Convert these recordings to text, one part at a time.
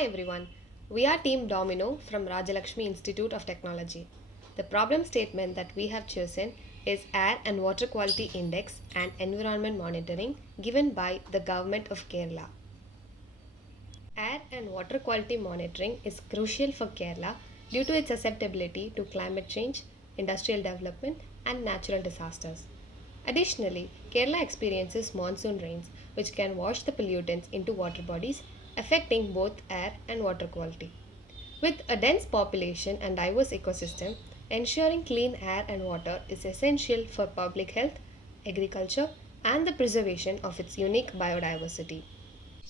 Hi everyone, we are Team Domino from Rajalakshmi Institute of Technology. The problem statement that we have chosen is Air and Water Quality Index and Environment Monitoring given by the Government of Kerala. Air and water quality monitoring is crucial for Kerala due to its susceptibility to climate change, industrial development, and natural disasters. Additionally, Kerala experiences monsoon rains which can wash the pollutants into water bodies, affecting both air and water quality. With a dense population and diverse ecosystem, ensuring clean air and water is essential for public health, agriculture, and the preservation of its unique biodiversity.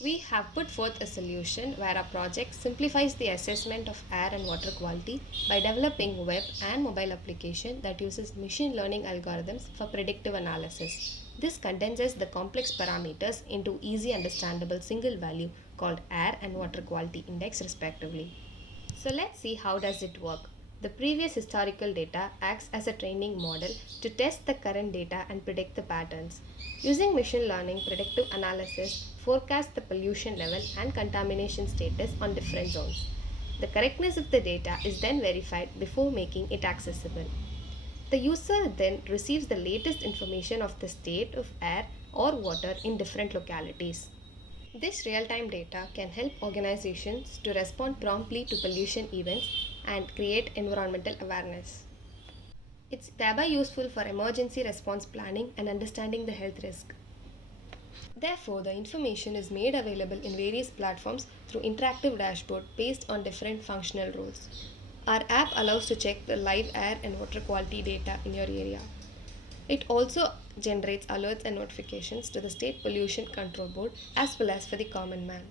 We have put forth a solution where our project simplifies the assessment of air and water quality by developing web and mobile application that uses machine learning algorithms for predictive analysis. This condenses the complex parameters into easy understandable single value called air and water quality index respectively. So let's see how does it work. The previous historical data acts as a training model to test the current data and predict the patterns. Using machine learning, predictive analysis forecasts the pollution level and contamination status on different zones. The correctness of the data is then verified before making it accessible. The user then receives the latest information of the state of air or water in different localities. This real time data can help organizations to respond promptly to pollution events and create environmental awareness. It's thereby useful for emergency response planning and understanding the health risk. Therefore, the information is made available in various platforms through interactive dashboard based on different functional roles. Our app allows to check the live air and water quality data in your area. It also generates alerts and notifications to the State Pollution Control Board as well as for the common man.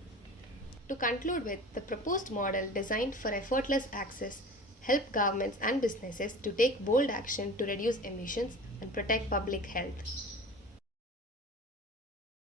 To conclude with, the proposed model designed for effortless access help governments and businesses to take bold action to reduce emissions and protect public health.